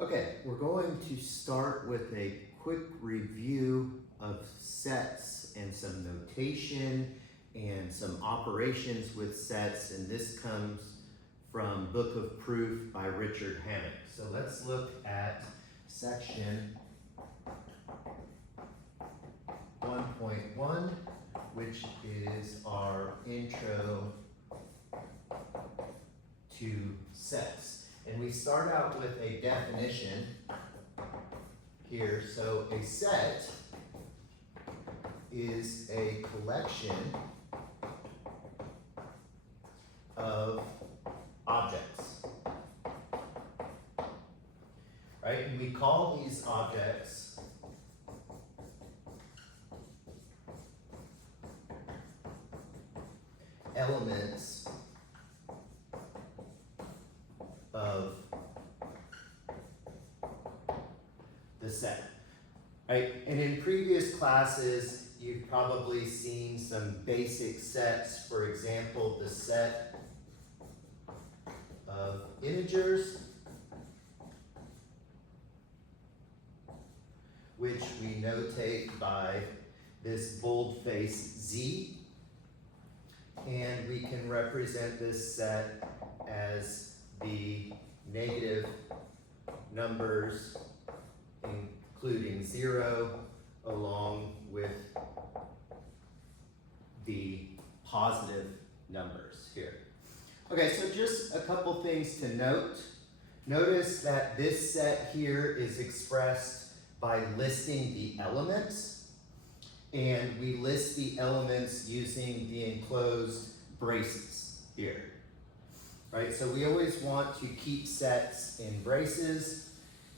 Okay, we're going to start with a quick review of sets and some notation and some operations with sets, and this comes from Book of Proof by Richard Hammock. So let's look at section 1.1, which is our intro to sets. And we start out with a definition here. So a set is a collection of objects, right? And we call these objects elements of the set, right? And in previous classes, you've probably seen some basic sets. For example, the set of integers, which we notate by this boldface Z. And we can represent this set as the negative numbers, including 0, along with the positive numbers here. Okay, so just a couple things to note. Notice that this set here is expressed by listing the elements, and we list the elements using the enclosed braces here. Right, so we always want to keep sets in braces,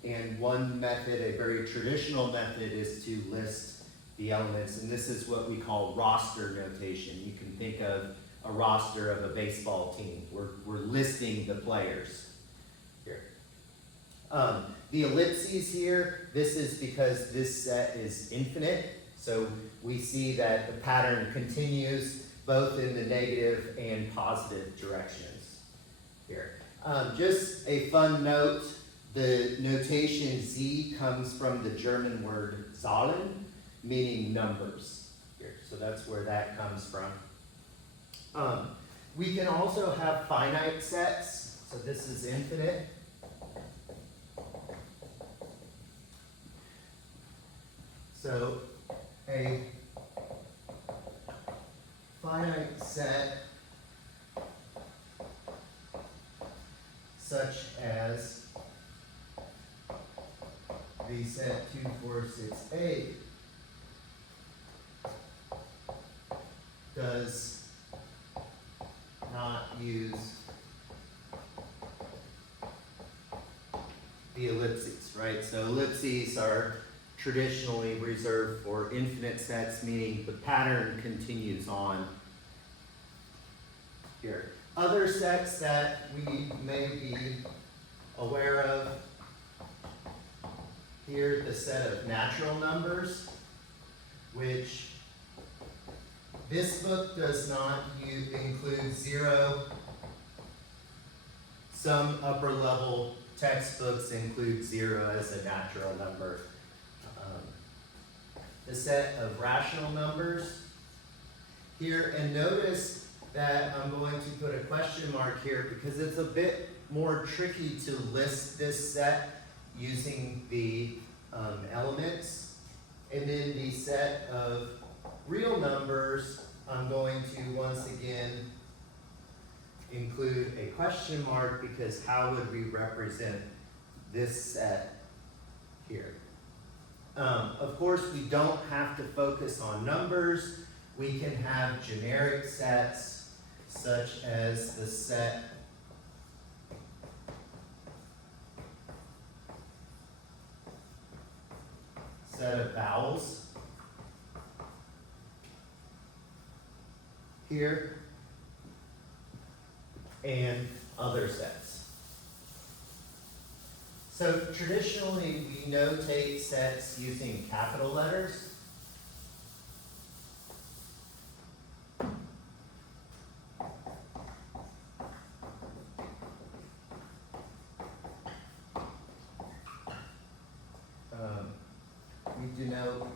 and one method, a very traditional method, is to list the elements, and this is what we call roster notation. You can think of a roster of a baseball team. We're listing the players here. The ellipses here, this is because this set is infinite, so we see that the pattern continues both in the negative and positive directions. Here. Just a fun note, the notation Z comes from the German word Zahlen, meaning numbers here. So that's where that comes from. We can also have finite sets. So this is infinite. So a finite set such as the set 2, 4, 6, 8 does not use the ellipses, right? So ellipses are traditionally reserved for infinite sets, meaning the pattern continues on here. Other sets that we may be aware of, here the set of natural numbers, which this book does not include 0. Some upper level textbooks include 0 as a natural number. The set of rational numbers here, and notice that I'm going to put a question mark here because it's a bit more tricky to list this set using the elements. And then the set of real numbers, I'm going to once again include a question mark because how would we represent this set here? Of course, we don't have to focus on numbers. We can have generic sets such as the set of vowels here, and other sets. So traditionally, we notate sets using capital letters. denote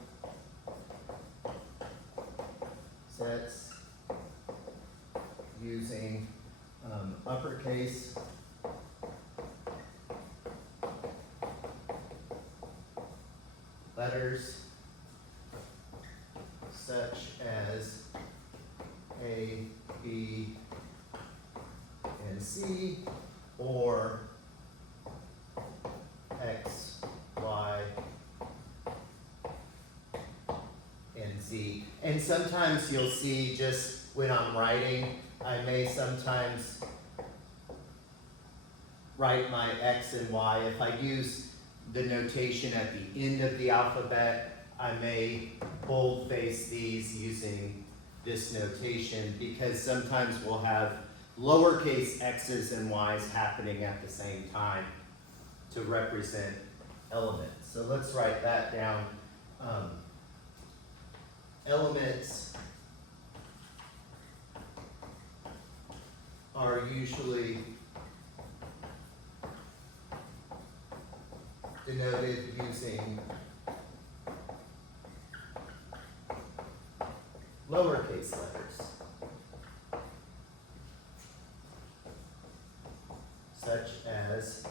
sets using uppercase letters such as A, B, and C, or X, Y, and Z. And sometimes you'll see just when I'm writing, I may sometimes write my X and Y. If I use the notation at the end of the alphabet, I may boldface these using this notation because sometimes we'll have lowercase x's and y's happening at the same time to represent elements. So let's write that down. Elements are usually denoted using lowercase letters, such as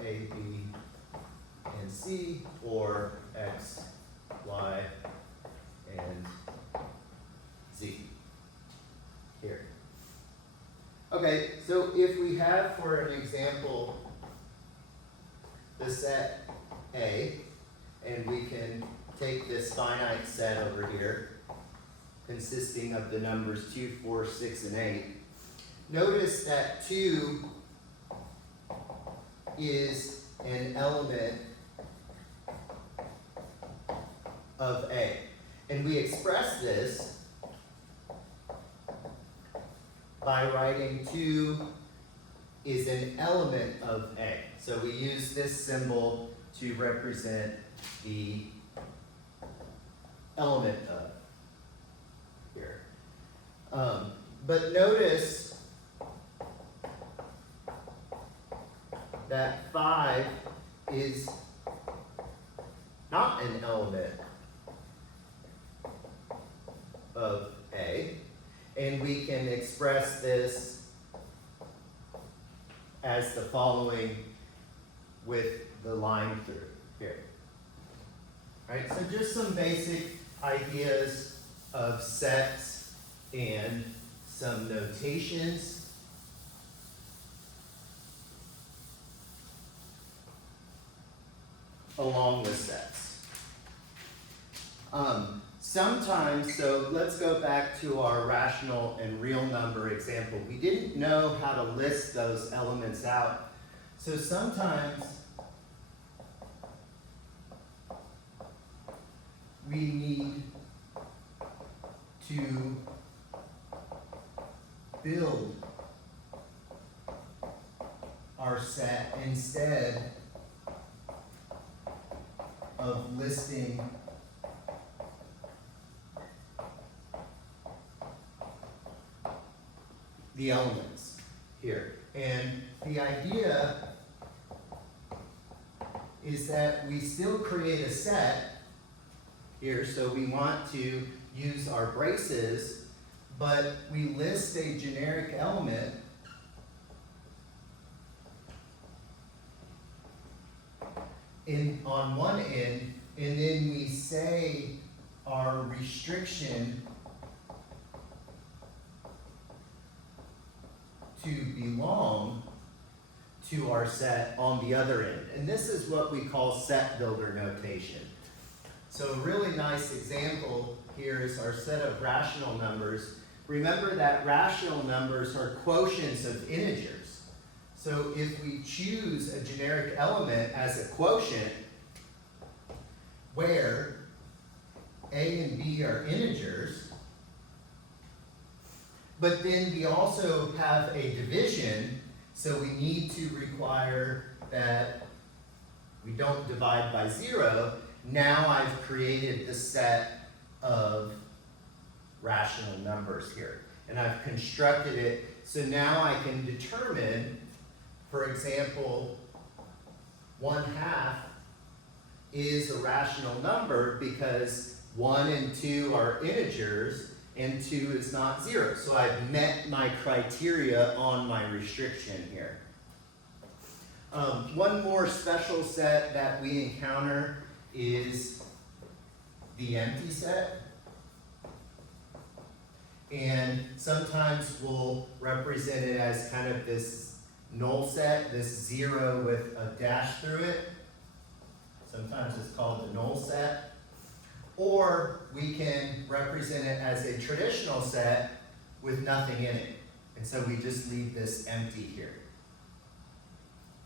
A, B, and C, or X, Y, and Z here. Okay, so if we have, for an example, the set A, and we can take this finite set over here, consisting of the numbers 2, 4, 6, and 8. Notice that 2 is an element of A. And we express this by writing 2 is an element of A. So we use this symbol to represent the element of here. But notice that 5 is not an element of A, and we can express this as the following with the line through here. All right, so just some basic ideas of sets and some notations. Along with sets. Sometimes, so let's go back to our rational and real number example. We didn't know how to list those elements out. So sometimes we need to build our set instead of listing the elements here. And the idea is that we still create a set here, so we want to use our braces, but we list a generic element on one end, and then we say our restriction to belong to our set on the other end. And this is what we call set builder notation. So a really nice example here is our set of rational numbers. Remember that rational numbers are quotients of integers. So if we choose a generic element as a quotient where A and B are integers, but then we also have a division, so we need to require that we don't divide by 0. Now I've created the set of rational numbers here, and I've constructed it, so now I can determine, for example, 1/2 is a rational number because 1 and 2 are integers and 2 is not 0. So I've met my criteria on my restriction here. One more special set that we encounter is the empty set. And sometimes we'll represent it as kind of this null set, this 0 with a dash through it. Sometimes it's called the null set. Or we can represent it as a traditional set with nothing in it. And so we just leave this empty here.